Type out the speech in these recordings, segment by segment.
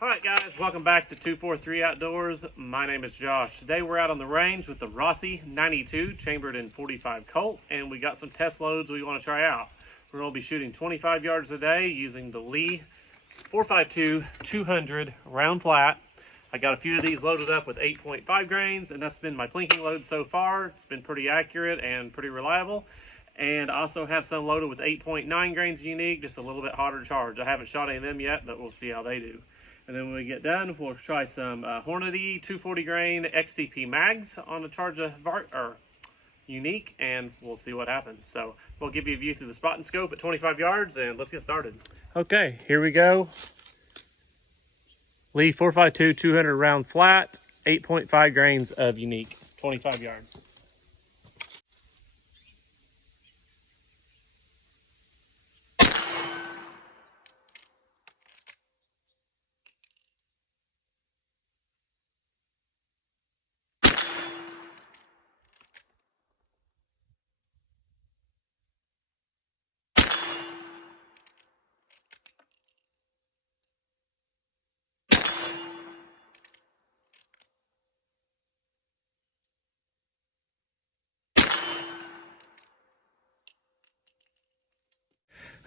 Alright guys, welcome back to 243 Outdoors. My name is Josh. Today we're out on the range with the Rossi 92 chambered in 45 Colt, and we got some test loads we want to try out. We're going to be shooting 25 yards a day using the Lee 452 200 round flat. I got a few of these loaded up with 8.5 grains, and that's been my plinking load so far. It's been pretty accurate and pretty reliable. And I also have some loaded with 8.9 grains unique, just a little bit harder to charge. I haven't shot any of them yet, but we'll see how they do. And then when we get done, we'll try some Hornady 240 grain XTP Mags on the charge of unique, and we'll see what happens. So we'll give you a view through the spot and scope at 25 yards, and let's get started. Okay, here we go. Lee 452 200 round flat, 8.5 grains of unique, 25 yards.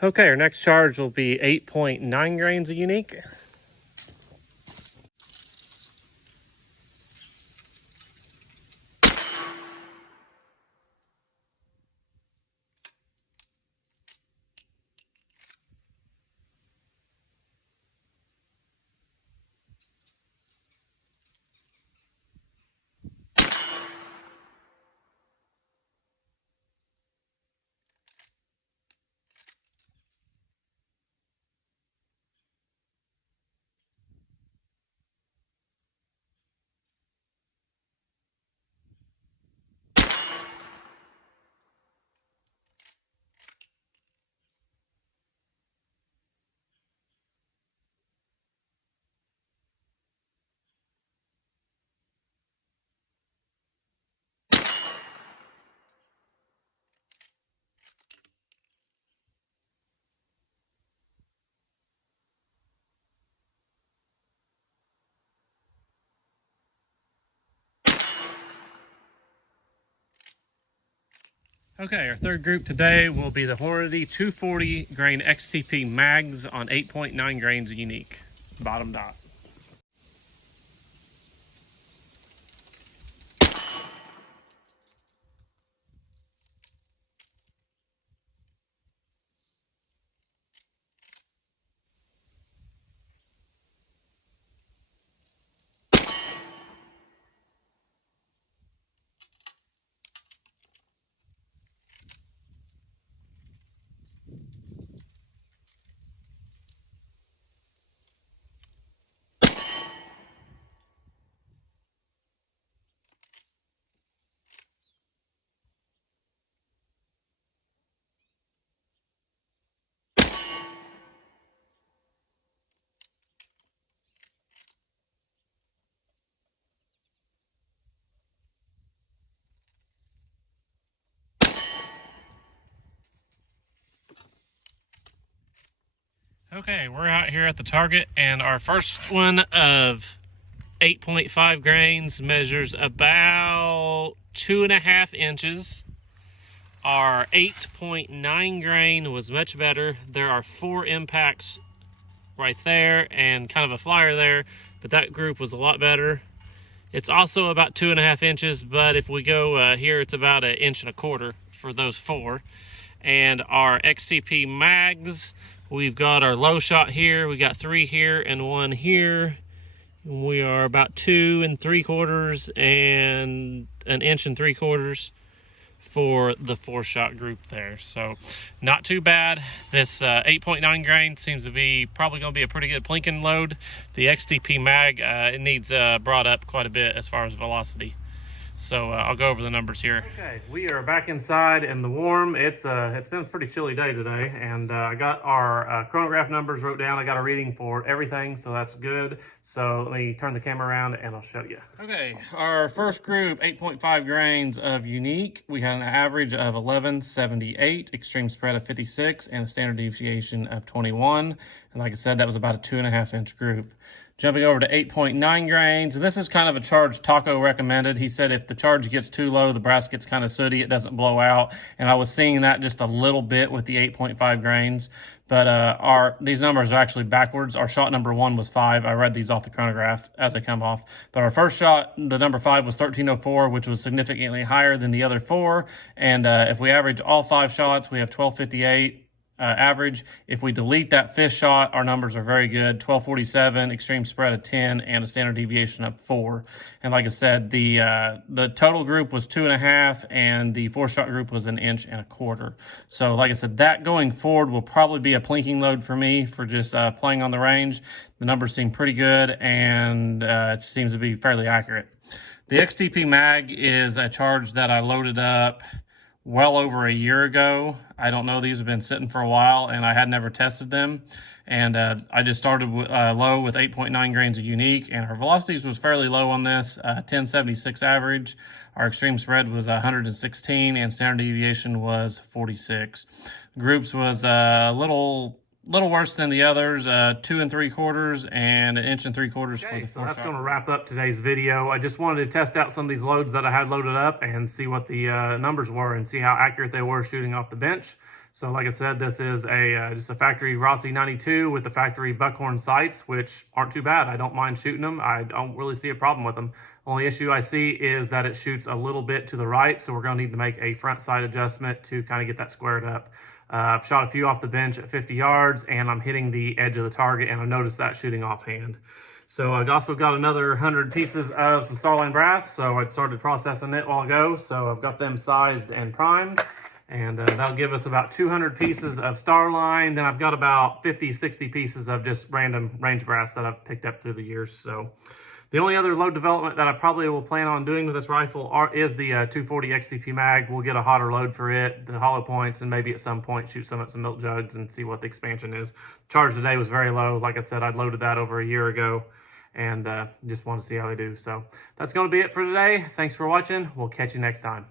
Okay, our next charge will be 8.9 grains of unique. Okay, our third group today will be the Hornady 240 grain XTP Mags on 8.9 grains unique, bottom dot. Okay, we're out here at the target, and our first one of 8.5 grains measures about 2.5 inches. Our 8.9 grain was much better. There are 4 impacts right there and kind of a flyer there, but that group was a lot better. It's also about 2.5 inches, but if we go here, it's about 1.25 inches for those 4. And our XTP Mags, we've got our low shot here. We got 3 here and 1 here. We are about 2 3/4 and 1 3/4 inches for the 4-shot group there. So not too bad. This 8.9 grain seems to be probably going to be a pretty good plinking load. The XTP Mag, it needs brought up quite a bit as far as velocity. So I'll go over the numbers here. Okay, we are back inside in the warm. It's been a pretty chilly day today, and I got our chronograph numbers wrote down. I got a reading for everything, so that's good. So let me turn the camera around and I'll show you. Okay, our first group, 8.5 grains of unique. We had an average of 1178, extreme spread of 56, and a standard deviation of 21. And like I said, that was about a 2.5 inch group. Jumping over to 8.9 grains, and this is kind of a charge Taco recommended. He said if the charge gets too low, the brass gets kind of sooty, it doesn't blow out. And I was seeing that just a little bit with the 8.5 grains. But these numbers are actually backwards. Our shot number 1 was 5. I read these off the chronograph as they come off. But our first shot, the number 5 was 1304, which was significantly higher than the other 4. And if we average all 5 shots, we have 1258. Average. If we delete that 5th shot, our numbers are very good. 1247, extreme spread of 10, and a standard deviation of 4. And like I said, the total group was 2.5, and the 4-shot group was 1.25 inches. So like I said, that going forward will probably be a plinking load for me for just playing on the range. The numbers seem pretty good, and it seems to be fairly accurate. The XTP Mag is a charge that I loaded up well over a year ago. I don't know, these have been sitting for a while and I had never tested them. And I just started low with 8.9 grains of unique, and our velocities was fairly low on this, 1076 average. Our extreme spread was 116 and standard deviation was 46. Groups was a little worse than the others, 2 3/4 and 1 3/4 for the 4 so that's going to wrap up today's video. I just wanted to test out some of these loads that I had loaded up and see what the numbers were and see how accurate they were shooting off the bench. So like I said, this is just a factory Rossi 92 with the factory buckhorn sights, which aren't too bad. I don't mind shooting them. I don't really see a problem with them. Only issue I see is that it shoots a little bit to the right, so we're going to need to make a front sight adjustment to kind of get that squared up. I've shot a few off the bench at 50 yards, and I'm hitting the edge of the target, and I noticed that shooting offhand. So I've also got another 100 pieces of some Starline brass, so I started processing it a while ago. So I've got them sized and primed, and that'll give us about 200 pieces of Starline. Then I've got about 50, 60 pieces of just random range brass that I've picked up through the years. So the only other load development that I probably will plan on doing with this rifle is the 240 XTP Mag. We'll get a hotter load for it, the hollow points, and maybe at some point shoot some at some milk jugs and see what the expansion is. Charge today was very low. Like I said, I'd loaded that over a year ago, and just want to see how they do. So that's going to be it for today. Thanks for watching. We'll catch you next time.